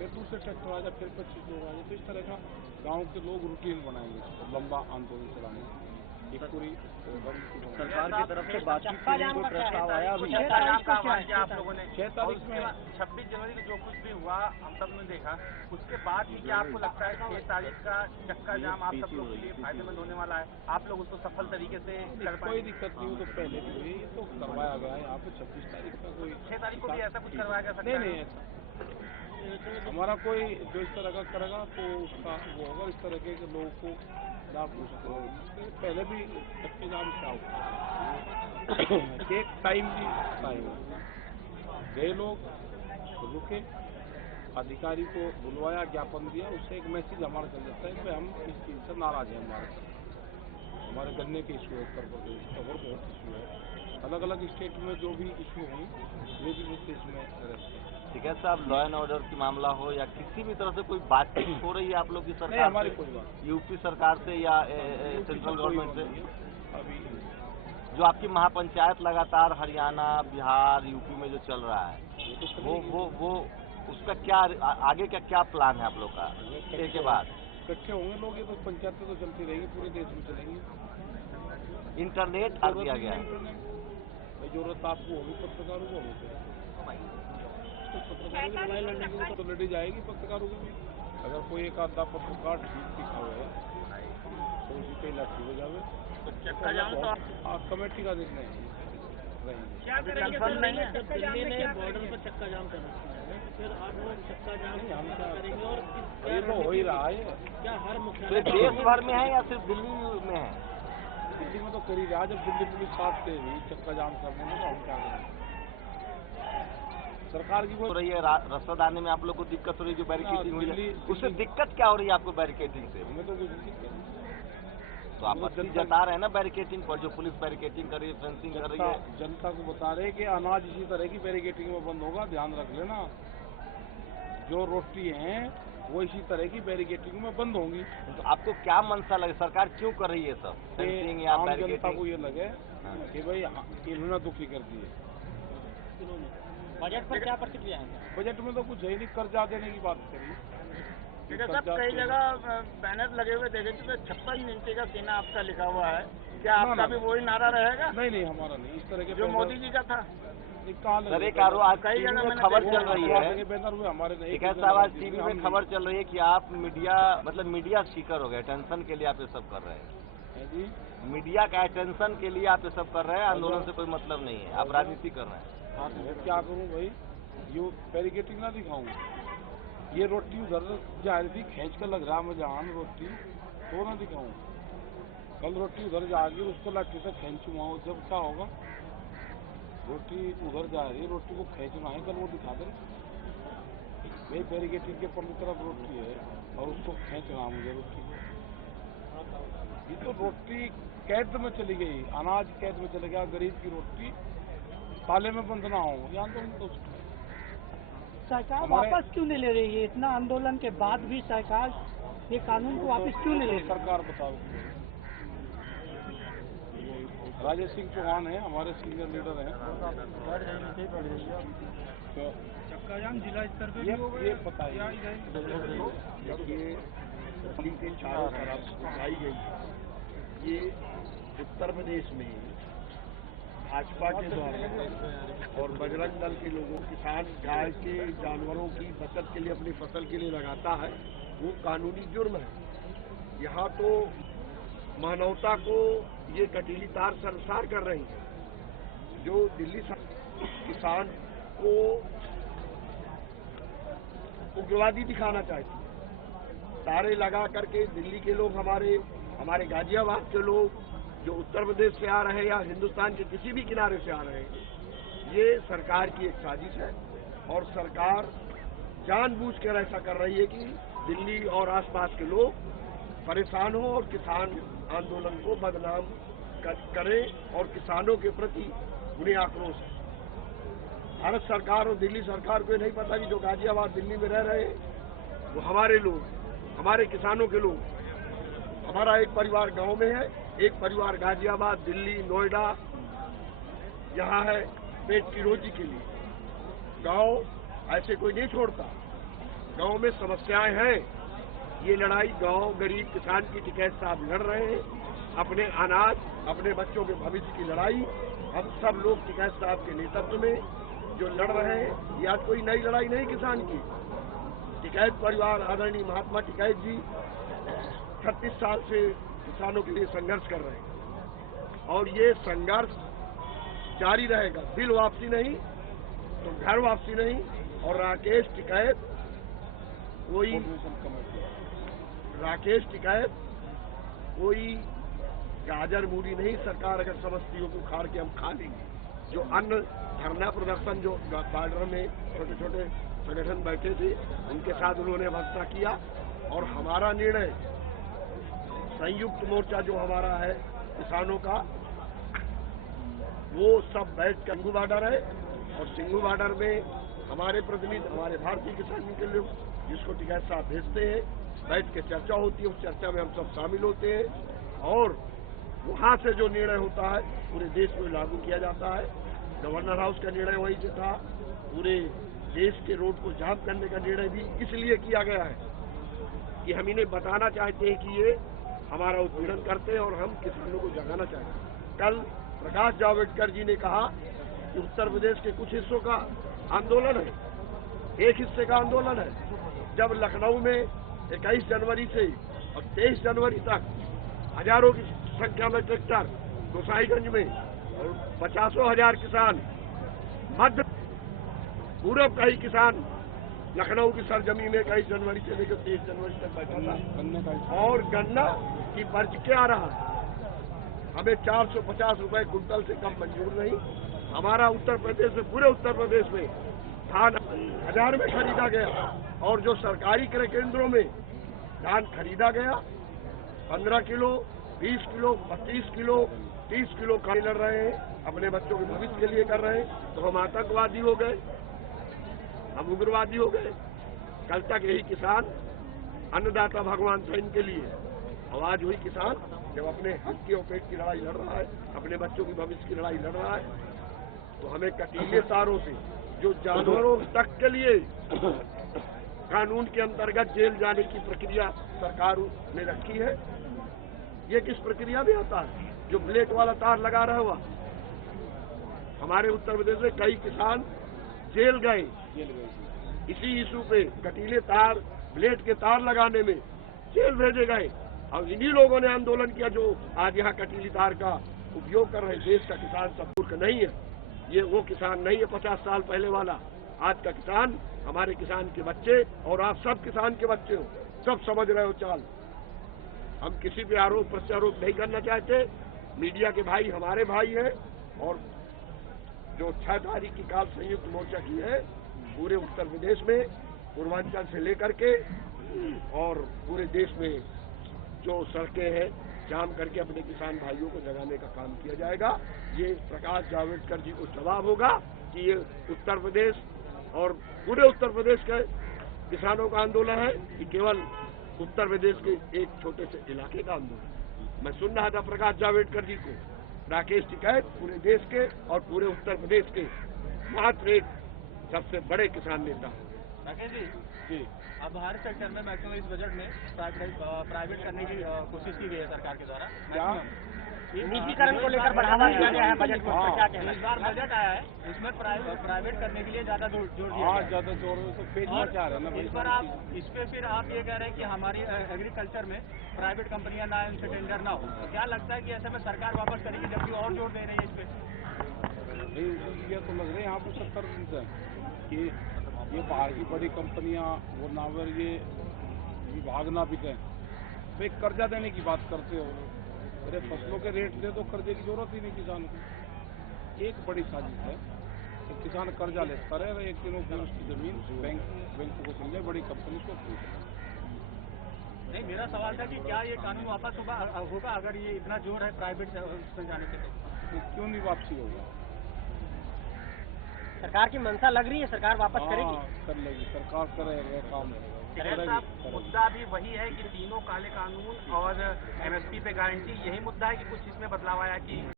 फिर दूसरे ट्रैक्टर आ जाए, फिर 25 लोग आ जाए। तो इस तरह का गांव के लोग रूटीन बनाएंगे इसको लंबा आंदोलन चलाने एक पूरी सरकार की तरफ से बातचीत के लिए कोई प्रस्ताव आया अभी? 6 तारीख को किया आप लोगों ने? 6 तारीख में 26 जनवरी को जो कुछ भी हुआ हम सब ने देखा, उसके बाद भी क्या आपको लगता है 6 तारीख का चक्का जाम आप सब लोगों के लिए फायदेमंद होने वाला है? आप लोग उसको सफल तरीके से कर पाएंगे? कोई दिक्कत नहीं, वो तो पहले भी हुई, ये तो करवाया गया है यहाँ पे 26 तारीख का। कोई 6 तारीख को भी ऐसा कुछ करवाया जा सकता है? नहीं ऐसा हमारा कोई जो इस तरह का करेगा तो उसका वो होगा। इस तरह के लोगों को लाभ उसको पहले भी चक्के जाम क्या होता एक टाइम गए लोग रुके, अधिकारी को बुलवाया, ज्ञापन दिया, उससे एक मैसेज हमारा चल जाता है कि हम इस चीज़ से नाराज हैं। हमारे गन्ने के इशू है, उत्तर प्रदेश का और बहुत इशू है, अलग अलग स्टेट में जो भी इशू हैं वे भी इसमें रहते हैं। ठीक है साहब, लॉ एंड ऑर्डर की मामला हो या किसी भी तरह से कोई बातचीत हो रही है आप लोग की सरकार? हमारी कोई बात, यूपी सरकार से या सेंट्रल गवर्नमेंट से? अभी जो आपकी महापंचायत लगातार हरियाणा, बिहार, यूपी में जो चल रहा है, वो उसका क्या आगे का क्या प्लान है आप लोग का? के बाद इकट्ठे होंगे लोग, ये तो पंचायतें तो चलती रहेंगी, पूरे देश में चलेंगी। इंटरनेट कर दिया गया है, जरूरत आपको होगी पत्रकारों को होगी, पत्रकारों की लड़ाई लड़ने की तो लड़ी जाएगी पत्रकारों की भी। अगर कोई एक आधा पत्रकार ठीक दिखा हुआ है तो उसी पे लाठी हो जावे। कमेटी का निर्णय है। दिल्ली ने बॉर्डर पर चक्का जाम कर रखा है, फिर आप लोग चक्का जाम करेंगे और ये तो हो ही रहा है। क्या हर मुख्यालय देश भर में है या सिर्फ दिल्ली में है? दिल्ली में तो करी रहा, जब दिल्ली पुलिस साथ से भी चक्का जाम करने में तो हम क्या करें? सरकार की हो रही है रसद आने में आप लोग को दिक्कत हो रही है, जो बैरिकेडिंग हुई है उससे दिक्कत क्या हो रही है आपको बैरिकेडिंग से? हमें तो कुछ दिक्कत नहीं। तो आप जता रहे हैं ना बैरिकेडिंग पर, जो पुलिस बैरिकेडिंग कर रही है, फेंसिंग कर रही है। जनता को बता रहे कि अनाज इसी तरह की बैरिकेडिंग में बंद होगा, ध्यान रख लेना। जो रोटी है वो इसी तरह की बैरिकेडिंग में बंद होंगी। तो आपको क्या मंशा लगे, सरकार क्यों कर रही है सब फेंसिंग या बैरिकेडिंग? जनता को ये लगे कि भाई इन्होंने दुखी कर दिए। बजट पर क्या प्रतिक्रिया है? बजट में तो कुछ है नहीं, कर्जा देने की बात करी। सब कई जगह बैनर लगे हुए देखे तो 56 इंची का सीना आपका लिखा हुआ है, क्या आपका भी वही नारा रहेगा? नहीं हमारा नहीं, इस तरह के जो मोदी जी का था। सर एक आज कई जगह में खबर चल रही है, बैनर हुए हमारे नहीं। ठीक है साहब, आज टीवी में खबर चल रही है कि आप मीडिया स्पीकर हो गए, टेंशन के लिए आप ये सब कर रहे हैं जी। मीडिया का अटेंशन के लिए आप ये सब कर रहे हैं, आंदोलन से कोई मतलब नहीं है, आप राजनीति कर रहे हैं। क्या करूं भाई, ये बैरिकेडिंग ना दिखाऊं? ये रोटी उधर जा रही थी, खींच कर लग रहा मुझे आन रोटी, तो ना दिखाऊं? कल रोटी उधर जाएगी, उसको लाठी से खींचूंगा, जब क्या होगा? रोटी उधर जा रही है, रोटी को खींचना है, कल वो दिखा दे भाई बैरिकेडिंग के पल्ली तरफ रोटी है और उसको खींचना मुझे रोटी को। ये तो रोटी कैद में चली गई, अनाज कैद में चले गया, गरीब की रोटी ताले में बंद ना हो। यहाँ तो सरकार वापस क्यों नहीं ले रही है? इतना आंदोलन के बाद भी सरकार ये कानून को वापस क्यों नहीं ले रही? सरकार बताओ। राजेश सिंह चौहान है, हमारे सीनियर लीडर हैं। तो चक्का जाम जिला स्तर पे ये बताइए। देखिए, दिल्ली के चारों तरफ उठाई गई, ये उत्तर प्रदेश में भाजपा के द्वारा और बजरंग दल के लोगों, किसान गाय के जानवरों की बचत के लिए, अपनी फसल के लिए लगाता है, वो कानूनी जुर्म है। यहाँ तो मानवता को ये कटीली तार संसार कर रही है। जो दिल्ली किसान को उग्रवादी दिखाना चाहती है, तारे लगा करके दिल्ली के लोग, हमारे गाजियाबाद के लोग जो उत्तर प्रदेश से आ रहे हैं या हिंदुस्तान के किसी भी किनारे से आ रहे हैं, ये सरकार की एक साजिश है और सरकार जानबूझकर ऐसा कर रही है कि दिल्ली और आसपास के लोग परेशान हो और किसान आंदोलन को बदनाम करें और किसानों के प्रति उन्हें आक्रोश है। भारत सरकार और दिल्ली सरकार को नहीं पता कि जो गाजियाबाद दिल्ली में रह रहे हैं वो हमारे लोग, हमारे किसानों के लोग। हमारा एक परिवार गांव में है, एक परिवार गाजियाबाद, दिल्ली, नोएडा यहाँ है पेट की रोजी के लिए। गांव ऐसे कोई नहीं छोड़ता। गांव में समस्याएं हैं। ये लड़ाई गांव गरीब किसान की टिकैत साहब लड़ रहे हैं, अपने अनाज, अपने बच्चों के भविष्य की लड़ाई हम सब लोग टिकैत साहब के नेतृत्व में जो लड़ रहे हैं। ये आज कोई नई लड़ाई नहीं किसान की। टिकैत परिवार आदरणीय महात्मा टिकैत जी 36 साल से किसानों के लिए संघर्ष कर रहे हैं और ये संघर्ष जारी रहेगा। दिल वापसी नहीं तो घर वापसी नहीं। और राकेश टिकैत कोई गाजर मूली नहीं। सरकार अगर समझती हो तो उखाड़ के हम खा लेंगे। जो अन्न धरना प्रदर्शन जो बॉर्डर में छोटे छोटे संगठन बैठे थे उनके साथ उन्होंने वार्ता किया और हमारा निर्णय संयुक्त मोर्चा जो हमारा है किसानों का, वो सब बैठ कर सिंघू बॉर्डर है और सिंघू बॉर्डर में हमारे प्रतिनिधि, हमारे भारतीय किसान के लोग जिसको टिकैत साहब भेजते हैं, बैठ के चर्चा होती है। उस चर्चा में हम सब शामिल होते हैं और वहाँ से जो निर्णय होता है पूरे देश में लागू किया जाता है। गवर्नर हाउस का निर्णय वहीं से था। पूरे देश के रोड को जाम करने का निर्णय भी इसलिए किया गया है कि हम इन्हें बताना चाहते हैं कि ये हमारा उत्पीड़न करते हैं और हम किसानों को जगाना चाहते हैं। कल प्रकाश जावड़ेकर जी ने कहा कि उत्तर प्रदेश के कुछ हिस्सों का आंदोलन है, एक हिस्से का आंदोलन है। जब लखनऊ में 21 जनवरी से और 23 जनवरी तक हजारों की संख्या में ट्रैक्टर, गोसाईगंज में और 50,000 किसान, मध्य पूरब का ही किसान लखनऊ की सरजमी में 21 जनवरी से लेकर 23 जनवरी तक बैठा था और गन्ना की पर्च क्या रहा। हमें 450 रुपए कुंटल से कम मंजूर नहीं। हमारा उत्तर प्रदेश में, पूरे उत्तर प्रदेश में धान 1000 में खरीदा गया और जो सरकारी क्रय केंद्रों में धान खरीदा गया 15 किलो, 20 किलो, 32 किलो, 30 किलो खाने लड़ रहे हैं, अपने बच्चों के भविष्य के लिए कर रहे हैं। तो हम आतंकवादी हो गए, हम उग्रवादी हो गए। कल तक यही किसान अन्नदाता भगवान था इनके लिए। आवाज हुई किसान जब अपने हक की और पेट की लड़ाई लड़ रहा है, अपने बच्चों की भविष्य की लड़ाई लड़ रहा है, तो हमें कटीले तारों से जो जानवरों तक के लिए कानून के अंतर्गत जेल जाने की प्रक्रिया सरकार ने रखी है, ये किस प्रक्रिया में आता है? जो ब्लेड वाला तार लगा रहा हुआ। हमारे उत्तर प्रदेश में कई किसान जेल गए इसी इशू पे, कटीले तार, ब्लेड के तार लगाने में जेल भेजे गए। और इन्हीं लोगों ने आंदोलन किया जो आज यहाँ कटीली तार का उपयोग कर रहे हैं। देश का किसान सब मूर्ख नहीं है, ये वो किसान नहीं है 50 साल पहले वाला। आज का किसान हमारे किसान के बच्चे और आप सब किसान के बच्चे हो, सब समझ रहे हो चाल। हम किसी भी आरोप प्रत्यारोप नहीं करना चाहते। मीडिया के भाई हमारे भाई हैं और जो 6 तारीख की काल संयुक्त मोर्चा की है पूरे उत्तर प्रदेश में, पूर्वांचल से लेकर के और पूरे देश में जो सड़कें हैं जाम करके अपने किसान भाइयों को जगाने का काम किया जाएगा। ये प्रकाश जावड़ेकर जी को जवाब होगा कि ये उत्तर प्रदेश और पूरे उत्तर प्रदेश के किसानों का आंदोलन है कि केवल उत्तर प्रदेश के एक छोटे से इलाके का आंदोलन। मैं सुन रहा था प्रकाश जावड़ेकर जी को, राकेश टिकैत पूरे देश के और पूरे उत्तर प्रदेश के मात्र एक सबसे बड़े किसान नेता है। राकेश जी, अब हर सेक्टर में मैक्सिमम इस बजट में प्राइवेट करने की कोशिश की गई है सरकार के द्वारा। निजीकरण को लेकर बढ़ावा दिया गया है बजट को, क्या कहना? इस बार बजट आया है, इसमें प्राइवेट करने के लिए ज्यादा जोर दिया गया है। ज्यादा जोर तो पेटना चाह रहे हैं ना। इस पर आप इस पे फिर आप ये कह रहे हैं कि हमारी एग्रीकल्चर में प्राइवेट कंपनियां ना, उनसे टेंडर ना हो, तो क्या लगता है कि ऐसे में सरकार वापस करेगी जबकि और जोर दे रही है इस पे? ये तो लग रहे हैं यहाँ पे 70 दिन से कि ये बाहर की बड़ी कंपनियां वो नावर ये विभाग ना बिके, तो एक कर्जा देने की बात करते हो। अरे फसलों के रेट दे तो कर्जे की जरूरत ही नहीं किसान को। एक बड़ी साजिश है कि किसान कर्जा लेता रहे, एक दिनों फिर उसकी जमीन बैंकों को चल जाए, बड़ी कंपनी को खरीद। नहीं, मेरा सवाल था कि क्या ये कानून वापस होगा अगर ये इतना जोर है प्राइवेट से जाने के लिए? क्यों नहीं वापसी होगी? सरकार की मंशा लग रही है, सरकार वापस करेगी? कर लेगी सरकार, करे काम मुद्दा भी वही है कि तीनों काले कानून और MSP पे गारंटी, यही मुद्दा है कि कुछ इसमें बदलाव आया कि